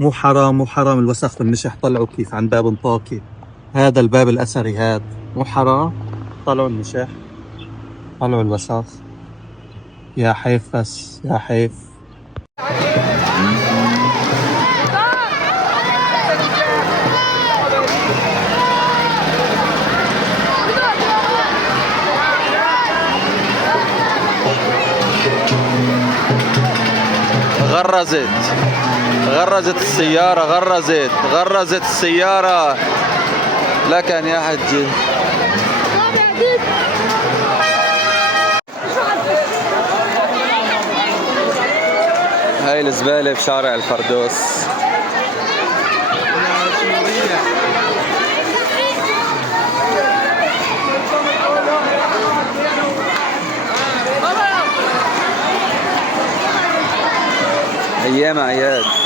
مو حرام مو حرام الوسخ بالنشح طلعوا كيف عند باب انطاكي. هذا الباب الأثري هذا مو حرام. طلعوا النشح، طلعوا الوسخ. يا حيف بس يا حيف. غرزت السيارة، غرزت السيارة. لكن يا حجي هاي الزبالة بشارع الفردوس. أيام أعياد.